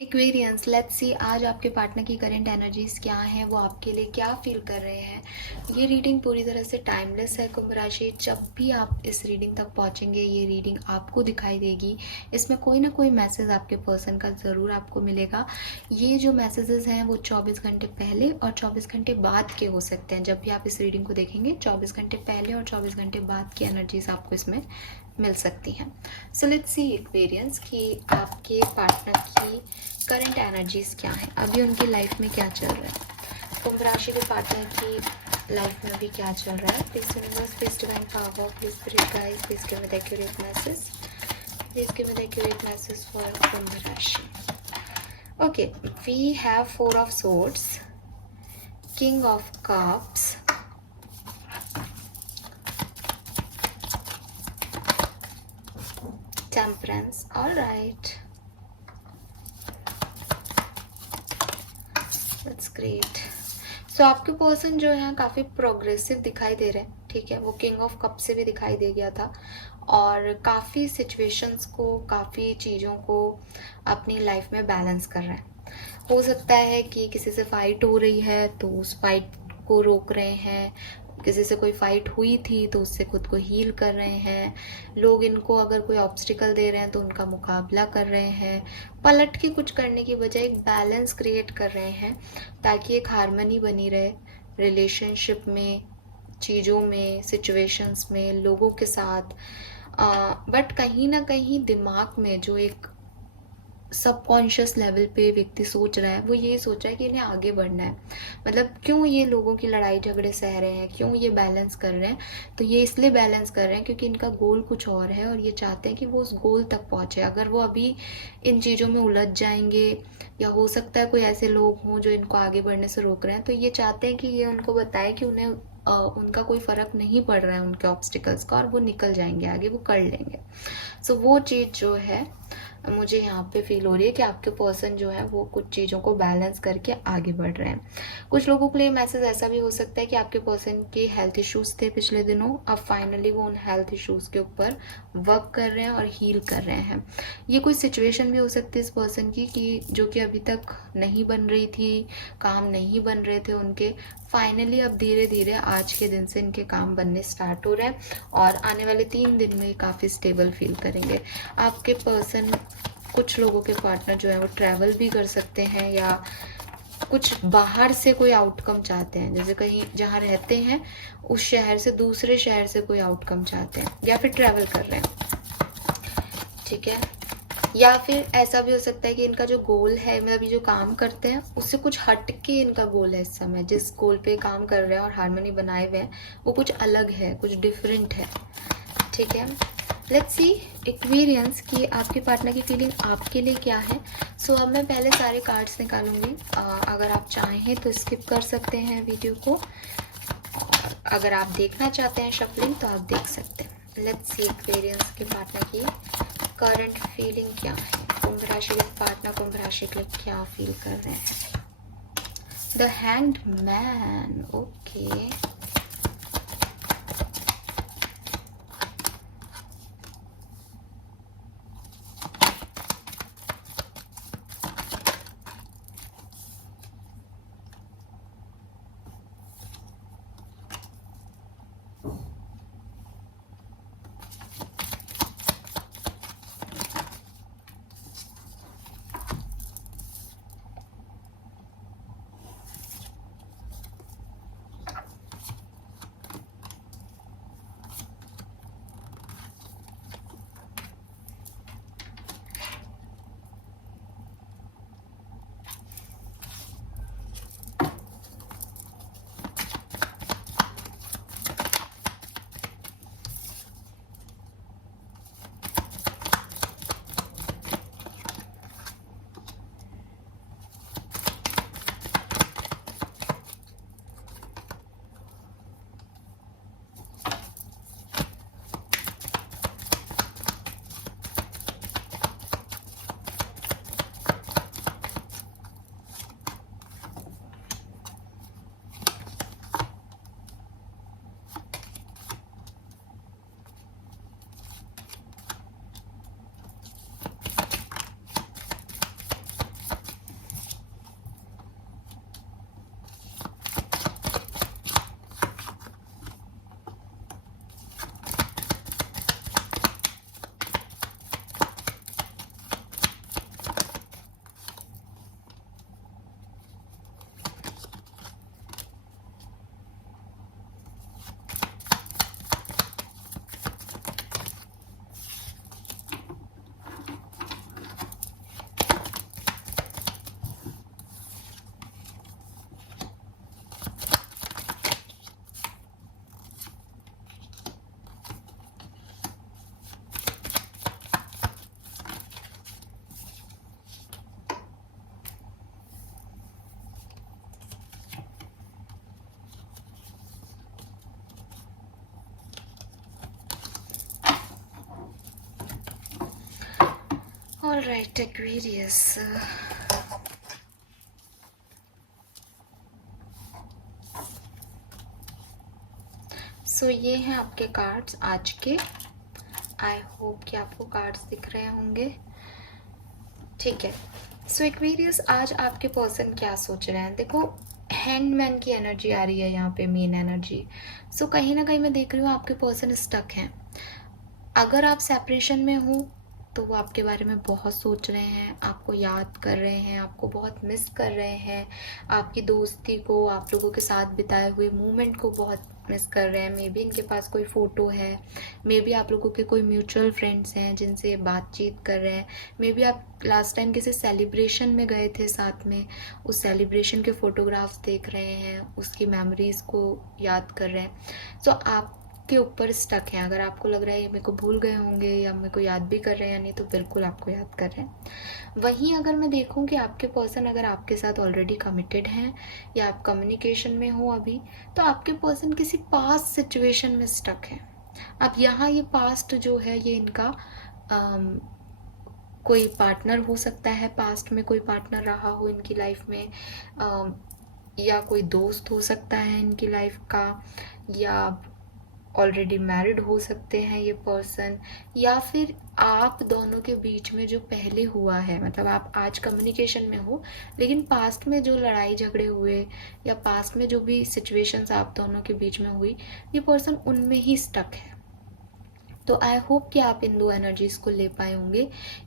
Aquarians, let's see आज आपके partner की करंट एनर्जीज क्या हैं, वो आपके लिए क्या फील कर रहे हैं। ये रीडिंग पूरी तरह से टाइमलेस है कुंभ राशि। जब भी आप इस रीडिंग तक पहुंचेंगे ये रीडिंग आपको दिखाई देगी। इसमें कोई ना कोई मैसेज आपके पर्सन का ज़रूर आपको मिलेगा। ये जो मैसेजेस हैं वो 24 घंटे पहले और 24 घंटे बाद के हो सकते हैं। जब भी आप इस रीडिंग को देखेंगे 24 घंटे पहले और 24 घंटे बाद की एनर्जीज आपको इसमें मिल सकती हैं। सो लेट्स सी एक्वेरियंस कि आपके पार्टनर की करंट एनर्जीज क्या है, अभी उनकी लाइफ में क्या चल रहा है। कुंभ राशि के पार्टनर की लाइफ में अभी क्या चल रहा है। Please universe, please divine power, please spirit guides, please give me the accurate message, please give me the accurate message for कुंभ राशि। Okay, we have four of swords, king of cups, temperance. Alright, that's great. So आपके person जो है काफ़ी progressive दिखाई दे रहे हैं, ठीक है। वो किंग ऑफ कप से भी दिखाई दे गया था और काफ़ी सिचुएशंस को, काफ़ी चीज़ों को अपनी लाइफ में बैलेंस कर रहे हैं। हो सकता है कि किसी से फाइट हो रही है तो उस फाइट को रोक रहे हैं, किसी से कोई फाइट हुई थी तो उससे खुद को हील कर रहे हैं। लोग इनको अगर कोई ऑब्स्टिकल दे रहे हैं तो उनका मुकाबला कर रहे हैं। पलट के कुछ करने की बजाय एक बैलेंस क्रिएट कर रहे हैं ताकि एक हार्मनी बनी रहे रिलेशनशिप में, चीज़ों में, सिचुएशंस में, लोगों के साथ। बट कहीं ना कहीं दिमाग में जो एक सबकॉन्शियस लेवल पे व्यक्ति सोच रहा है वो ये सोच रहा है कि इन्हें आगे बढ़ना है। मतलब क्यों ये लोगों की लड़ाई झगड़े सह रहे हैं, क्यों ये बैलेंस कर रहे हैं। तो ये इसलिए बैलेंस कर रहे हैं क्योंकि इनका गोल कुछ और है और ये चाहते हैं कि वो उस गोल तक पहुंचे। अगर वो अभी इन चीज़ों में उलझ जाएंगे या हो सकता है कोई ऐसे लोग हों जो इनको आगे बढ़ने से रोक रहे हैं, तो ये चाहते हैं कि ये उनको बताए कि उन्हें उनका कोई फ़र्क नहीं पड़ रहा है उनके ऑब्स्टिकल्स का और वो निकल जाएंगे आगे, वो कर लेंगे। सो वो चीज़ जो है मुझे यहाँ पे फील हो रही है कि आपके पर्सन जो है वो कुछ चीज़ों को बैलेंस करके आगे बढ़ रहे हैं। कुछ लोगों के लिए मैसेज ऐसा भी हो सकता है कि आपके पर्सन के हेल्थ इश्यूज थे पिछले दिनों, अब फाइनली वो उन हेल्थ इश्यूज के ऊपर वर्क कर रहे हैं और हील कर रहे हैं। ये कोई सिचुएशन भी हो सकती है इस पर्सन की कि जो कि अभी तक नहीं बन रही थी, काम नहीं बन रहे थे उनके, फाइनली अब धीरे धीरे आज के दिन से इनके काम बनने स्टार्ट हो रहे हैं और आने वाले 3 दिन में काफ़ी स्टेबल फील करेंगे। आपके पर्सन, कुछ लोगों के पार्टनर जो है वो ट्रैवल भी कर सकते हैं या कुछ बाहर से कोई आउटकम चाहते हैं, जैसे कहीं जहाँ रहते हैं उस शहर से दूसरे शहर से कोई आउटकम चाहते हैं या फिर ट्रैवल कर रहे हैं, ठीक है। या फिर ऐसा भी हो सकता है कि इनका जो गोल है, मतलब अभी जो काम करते हैं उससे कुछ हट के इनका गोल है इस समय, जिस गोल पे काम कर रहे हैं और हार्मनी बनाए हुए हैं वो कुछ अलग है, कुछ डिफरेंट है, ठीक है। लेट्स सी एक्वेरियंस कि आपके पार्टनर की फीलिंग आपके लिए क्या है। सो अब मैं पहले सारे कार्ड्स निकालूंगी। अगर आप चाहें तो स्किप कर सकते हैं वीडियो को, और अगर आप देखना चाहते हैं शफलिंग तो आप देख सकते हैं। लेट्स सी एक्वेरियंस के पार्टनर की करंट फीलिंग क्या है। कुंभ राशि के पार्टनर कुंभ राशि के लिए क्या फील कर रहे हैं। The hanged man, okay. Right Aquarius, so ये हैं आपके कार्ड्स आज के। आई होप कि आपको कार्ड्स दिख रहे होंगे। ठीक है, सो एक्वेरियस आज आपके पर्सन क्या सोच रहे हैं। देखो हैंडमैन की एनर्जी आ रही है यहाँ पे, मेन एनर्जी। सो कहीं ना कहीं मैं देख रही हूँ आपके पर्सन स्टक हैं। अगर आप सेपरेशन में हो तो वो आपके बारे में बहुत सोच रहे हैं, आपको याद कर रहे हैं, आपको बहुत मिस कर रहे हैं, आपकी दोस्ती को, आप लोगों के साथ बिताए हुए मोमेंट को बहुत मिस कर रहे हैं। मे बी इनके पास कोई फ़ोटो है, मे बी आप लोगों के कोई म्यूचुअल फ्रेंड्स हैं जिनसे बातचीत कर रहे हैं, मे बी आप लास्ट टाइम किसी सेलिब्रेशन में गए थे साथ में, उस सेलिब्रेशन के फ़ोटोग्राफ्स देख रहे हैं, उसकी मेमोरीज़ को याद कर रहे हैं। सो आप के ऊपर स्टक हैं। अगर आपको लग रहा है ये मेरे को भूल गए होंगे या मेरे को याद भी कर रहे हैं या नहीं, तो बिल्कुल आपको याद कर रहे हैं। वहीं अगर मैं देखूं कि आपके पर्सन अगर आपके साथ ऑलरेडी कमिटेड हैं या आप कम्युनिकेशन में हो अभी, तो आपके पर्सन किसी पास्ट सिचुएशन में स्टक है। अब यहाँ ये पास्ट जो है ये इनका कोई पार्टनर हो सकता है, पास्ट में कोई पार्टनर रहा हो इनकी लाइफ में, या कोई दोस्त हो सकता है इनकी लाइफ का, या ऑलरेडी मैरिड हो सकते हैं ये पर्सन, या फिर आप दोनों के बीच में जो पहले हुआ है, मतलब आप आज कम्युनिकेशन में हो लेकिन पास्ट में जो लड़ाई झगड़े हुए या पास्ट में जो भी सिचुएशंस आप दोनों के बीच में हुई, ये पर्सन उनमें ही स्टक है। तो आई होप कि आप इन दो एनर्जीज़ को ले पाए होंगे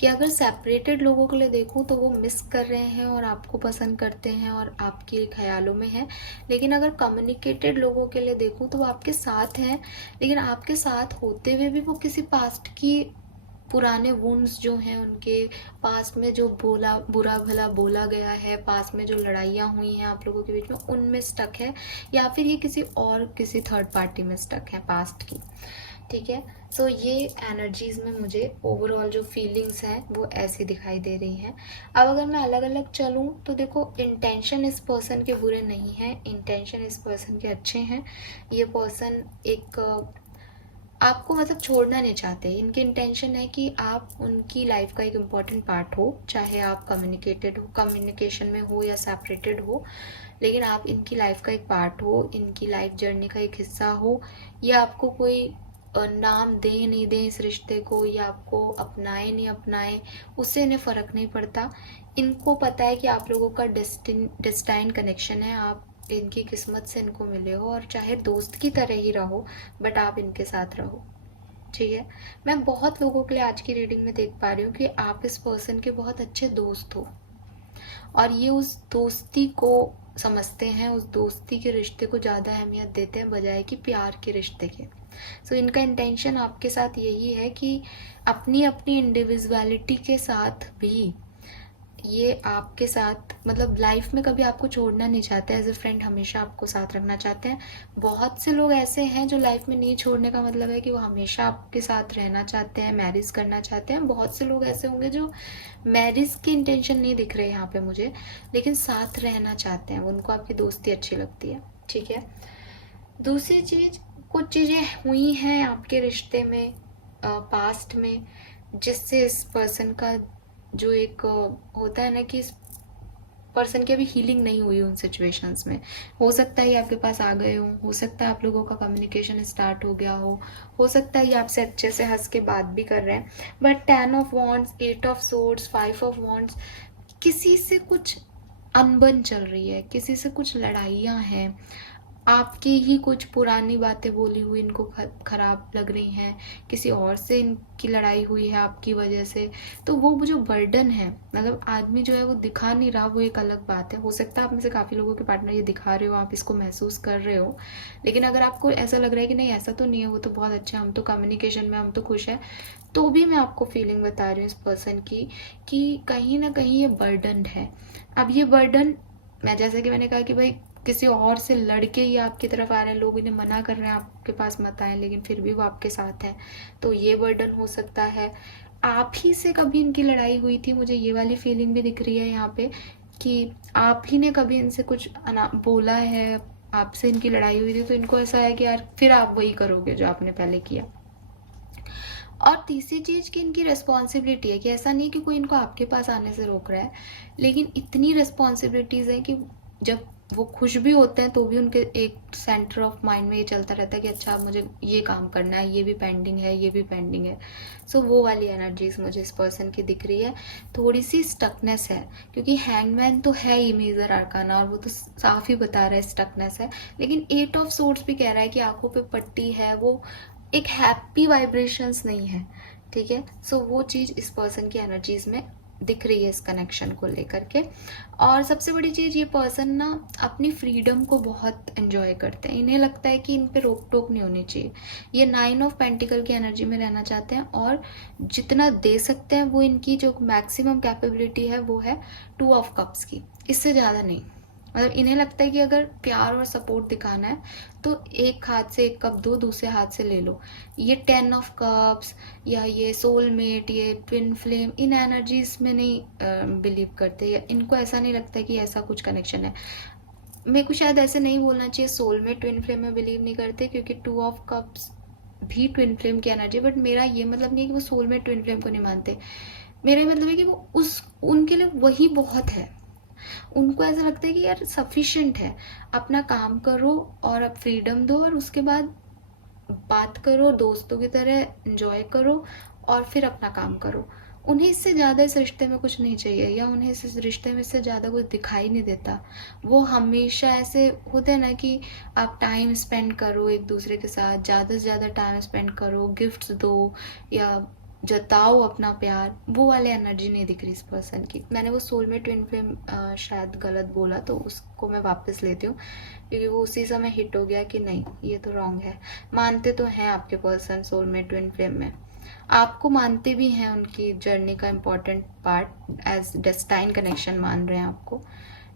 कि अगर सेपरेटेड लोगों के लिए देखूँ तो वो मिस कर रहे हैं और आपको पसंद करते हैं और आपके ख्यालों में हैं, लेकिन अगर कम्युनिकेटेड लोगों के लिए देखूँ तो वो आपके साथ हैं, लेकिन आपके साथ होते हुए भी वो किसी पास्ट की पुराने वुंड्स जो हैं, उनके पास्ट में जो बुरा भला बोला गया है, पास्ट में जो लड़ाइयाँ हुई हैं आप लोगों के बीच में, उनमें स्टक है, या फिर ये किसी थर्ड पार्टी में स्टक है पास्ट की। ठीक है, सो ये एनर्जीज़ में मुझे ओवरऑल जो फीलिंग्स हैं वो ऐसी दिखाई दे रही हैं। अब अगर मैं अलग अलग चलूँ तो देखो इंटेंशन इस पर्सन के बुरे नहीं हैं, इंटेंशन इस पर्सन के अच्छे हैं। ये पर्सन एक आपको मतलब छोड़ना नहीं चाहते। इनकी इंटेंशन है कि आप उनकी लाइफ का एक इम्पॉर्टेंट पार्ट हो, चाहे आप कम्युनिकेशन में हो या सेपरेटेड हो, लेकिन आप इनकी लाइफ का एक पार्ट हो, इनकी लाइफ जर्नी का एक हिस्सा हो। या आपको कोई नाम दें नहीं दें इस रिश्ते को, या आपको अपनाए नहीं अपनाए, उससे इन्हें फ़र्क नहीं पड़ता। इनको पता है कि आप लोगों का डेस्टाइन कनेक्शन है, आप इनकी किस्मत से इनको मिले हो, और चाहे दोस्त की तरह ही रहो बट आप इनके साथ रहो। ठीक है, मैं बहुत लोगों के लिए आज की रीडिंग में देख पा रही हूँ कि आप इस पर्सन के बहुत अच्छे दोस्त हो और ये उस दोस्ती को समझते हैं, उस दोस्ती के रिश्ते को ज़्यादा अहमियत देते हैं बजाय कि प्यार के रिश्ते के। सो इनका इंटेंशन आपके साथ यही है कि अपनी अपनी इंडिविजुअलिटी के साथ भी ये आपके साथ मतलब लाइफ में कभी आपको छोड़ना नहीं चाहते, एज ए फ्रेंड हमेशा आपको साथ रखना चाहते हैं। बहुत से लोग ऐसे हैं जो लाइफ में नहीं छोड़ने का मतलब है कि वो हमेशा आपके साथ रहना चाहते हैं, मैरिज करना चाहते हैं। बहुत से लोग ऐसे होंगे जो मैरिज की इंटेंशन नहीं दिख रहे यहाँ पे मुझे, लेकिन साथ रहना चाहते हैं, उनको आपकी दोस्ती अच्छी लगती है। ठीक है, दूसरी चीज़, कुछ चीज़ें हुई हैं आपके रिश्ते में पास्ट में जिससे इस पर्सन का जो एक होता है ना कि इस पर्सन की अभी हीलिंग नहीं हुई उन सिचुएशंस में। हो सकता है ये आपके पास आ गए हो सकता है आप लोगों का कम्युनिकेशन स्टार्ट हो गया हो सकता है ये आपसे अच्छे से हंस के बात भी कर रहे हैं, but 10 of wands, 8 of swords, 5 of wands, किसी से कुछ अनबन चल रही है, किसी से कुछ लड़ाइयाँ हैं, आपकी ही कुछ पुरानी बातें बोली हुई इनको खराब लग रही हैं, किसी और से इनकी लड़ाई हुई है आपकी वजह से। तो वो जो बर्डन है, मतलब आदमी जो है वो दिखा नहीं रहा, वो एक अलग बात है। हो सकता है आप में से काफ़ी लोगों के पार्टनर ये दिखा रहे हो, आप इसको महसूस कर रहे हो, लेकिन अगर आपको ऐसा लग रहा है कि नहीं ऐसा तो नहीं है, वो तो बहुत अच्छा है, हम तो कम्युनिकेशन में हम तो खुश है, तो भी मैं आपको फीलिंग बता रही हूँ इस पर्सन की कि कहीं ना कहीं ये बर्डन है। अब ये बर्डन, मैं जैसे कि मैंने कहा कि भाई किसी और से लड़के ही आपकी तरफ आ रहे हैं, लोग इन्हें मना कर रहे हैं आपके पास मत आए, लेकिन फिर भी वो आपके साथ हैं, तो ये बर्डन हो सकता है। आप ही से कभी इनकी लड़ाई हुई थी, मुझे ये वाली फीलिंग भी दिख रही है यहाँ पे कि आप ही ने कभी इनसे कुछ बोला है, आपसे इनकी लड़ाई हुई थी, तो इनको ऐसा है कि यार फिर आप वही करोगे जो आपने पहले किया। और तीसरी चीज़ कि इनकी रिस्पॉन्सिबिलिटी है, कि ऐसा नहीं कि कोई इनको आपके पास आने से रोक रहा है, लेकिन इतनी रिस्पॉन्सिबिलिटीज़ है कि जब वो खुश भी होते हैं तो भी उनके एक सेंटर ऑफ माइंड में ये चलता रहता है कि अच्छा मुझे ये काम करना है, ये भी पेंडिंग है, ये भी पेंडिंग है। सो वो वाली एनर्जीज मुझे इस पर्सन की दिख रही है। थोड़ी सी स्टकनेस है, क्योंकि हैंगमैन तो है ही मेजर आर्काना और वो तो साफ ही बता रहा है स्टकनेस है, लेकिन 8 ऑफ सोर्ड्स भी कह रहा है कि आंखों पे पट्टी है, वो एक हैप्पी वाइब्रेशंस नहीं है। ठीक है, सो वो चीज़ इस पर्सन की एनर्जीज में दिख रही है इस कनेक्शन को लेकर के। और सबसे बड़ी चीज़, ये पर्सन ना अपनी फ्रीडम को बहुत एंजॉय करते हैं, इन्हें लगता है कि इन पे रोक टोक नहीं होनी चाहिए। ये 9 ऑफ पेंटिकल की एनर्जी में रहना चाहते हैं और जितना दे सकते हैं वो इनकी जो मैक्सिमम कैपेबिलिटी है वो है 2 ऑफ कप्स की, इससे ज़्यादा नहीं। मतलब इन्हें लगता है कि अगर प्यार और सपोर्ट दिखाना है तो एक हाथ से एक कप दो, दूसरे हाथ से ले लो। ये 10 ऑफ कप्स या ये सोलमेट, ये ट्विन फ्लेम, इन एनर्जीज में नहीं बिलीव करते, या इनको ऐसा नहीं लगता कि ऐसा कुछ कनेक्शन है। मेरे को शायद ऐसे नहीं बोलना चाहिए सोलमेट ट्विन फ्लेम में बिलीव नहीं करते, क्योंकि 2 ऑफ कप्स भी ट्विन फ्लेम की एनर्जी। बट मेरा ये मतलब नहीं है कि वो सोलमेट ट्विन फ्लेम को नहीं मानते, मेरा मतलब है कि वो उनके लिए वही बहुत है। उनको ऐसा लगता है कि यार सफिशिएंट है, अपना काम करो और अब फ्रीडम दो और उसके बाद बात करो, दोस्तों की तरह एंजॉय करो और फिर अपना काम करो। उन्हें इससे ज़्यादा इस रिश्ते में कुछ नहीं चाहिए, या उन्हें इस रिश्ते में इससे ज़्यादा कुछ दिखाई नहीं देता। वो हमेशा ऐसे होते हैं ना कि आप टाइम स्पेंड करो एक दूसरे के साथ, ज़्यादा से ज़्यादा टाइम स्पेंड करो, गिफ्ट्स दो या जताओ अपना प्यार, वो वाले एनर्जी नहीं दिख रही इस पर्सन की। मैंने वो सोलमेट ट्विन फ्लेम शायद गलत बोला, तो उसको मैं वापस लेती हूँ, क्योंकि वो उसी समय हिट हो गया कि नहीं ये तो रॉन्ग है। मानते तो हैं आपके पर्सन सोलमेट ट्विन फ्लेम में, आपको मानते भी हैं, उनकी जर्नी का important part as destine connection मान रहे हैं आपको।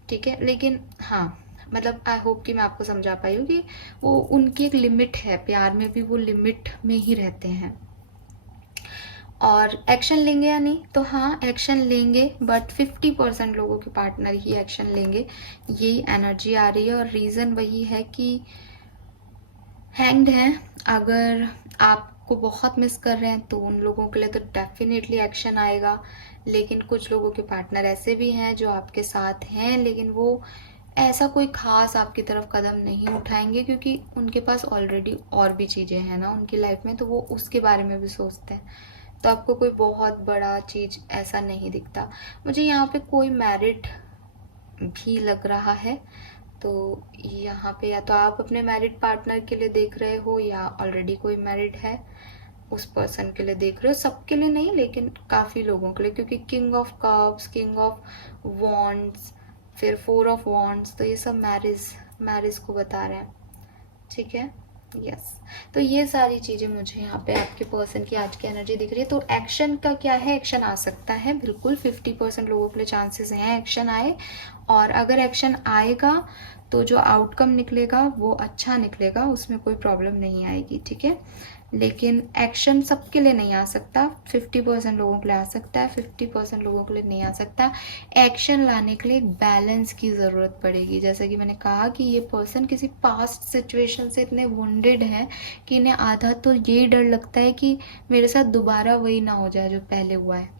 ठीक है, लेकिन हाँ मतलब आई होप कि मैं आपको समझा पाई हूँ कि वो उनकी एक लिमिट है, प्यार में भी वो लिमिट में ही रहते हैं। और एक्शन लेंगे या नहीं, तो हाँ एक्शन लेंगे, बट 50% लोगों के पार्टनर ही एक्शन लेंगे, यही एनर्जी आ रही है। और रीज़न वही है कि हैंग्ड हैं, अगर आपको बहुत मिस कर रहे हैं तो उन लोगों के लिए तो डेफिनेटली एक्शन आएगा। लेकिन कुछ लोगों के पार्टनर ऐसे भी हैं जो आपके साथ हैं, लेकिन वो ऐसा कोई खास आपकी तरफ कदम नहीं उठाएंगे, क्योंकि उनके पास ऑलरेडी और भी चीज़ें हैं ना उनकी लाइफ में, तो वो उसके बारे में भी सोचते हैं। तो आपको कोई बहुत बड़ा चीज़ ऐसा नहीं दिखता। मुझे यहाँ पे कोई मैरिड भी लग रहा है, तो यहाँ पे या तो आप अपने मैरिड पार्टनर के लिए देख रहे हो या ऑलरेडी कोई मैरिड है उस पर्सन के लिए देख रहे हो। सबके लिए नहीं, लेकिन काफ़ी लोगों के लिए, क्योंकि king of cups, king of wands, फिर 4 ऑफ वॉन्ड्स, तो ये सब मैरिज को बता रहे हैं। ठीक है, यस। तो ये सारी चीज़ें मुझे यहाँ पे आपके पर्सन की आज की एनर्जी दिख रही है। तो एक्शन का क्या है, एक्शन आ सकता है बिल्कुल, 50% लोगों के लिए चांसेस हैं एक्शन आए। और अगर एक्शन आएगा तो जो आउटकम निकलेगा वो अच्छा निकलेगा, उसमें कोई प्रॉब्लम नहीं आएगी। ठीक है, लेकिन एक्शन सबके लिए नहीं आ सकता, 50% लोगों के लिए आ सकता है, 50% लोगों के लिए नहीं आ सकता। एक्शन लाने के लिए एक बैलेंस की ज़रूरत पड़ेगी। जैसा कि मैंने कहा कि ये पर्सन किसी पास्ट सिचुएशन से इतने वुंडेड हैं कि इन्हें आधा तो यही डर लगता है कि मेरे साथ दोबारा वही ना हो जाए जो पहले हुआ है,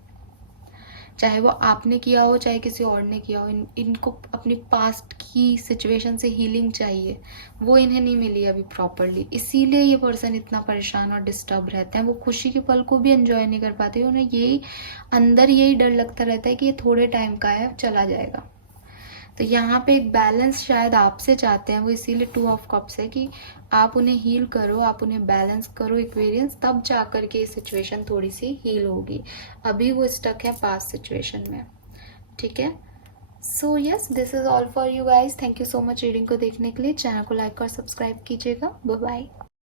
चाहे वो आपने किया हो चाहे किसी और ने किया हो। इनको अपनी पास्ट की सिचुएशन से हीलिंग चाहिए, वो इन्हें नहीं मिली अभी प्रॉपरली, इसीलिए ये पर्सन इतना परेशान और डिस्टर्ब रहते हैं। वो खुशी के पल को भी एंजॉय नहीं कर पाते, उन्हें यही अंदर यही डर लगता रहता है कि ये थोड़े टाइम का है, चला जाएगा। तो यहाँ पे एक बैलेंस शायद आपसे चाहते हैं वो, इसीलिए 2 ऑफ कप्स है कि आप उन्हें हील करो, आप उन्हें बैलेंस करो, इक्वेरियंस, तब जा कर के सिचुएशन थोड़ी सी हील होगी। अभी वो स्टक है पास्ट सिचुएशन में। ठीक है, so yes, this is all for you guys. Thank you so much reading को देखने के लिए। चैनल को लाइक और सब्सक्राइब कीजिएगा। Bye bye.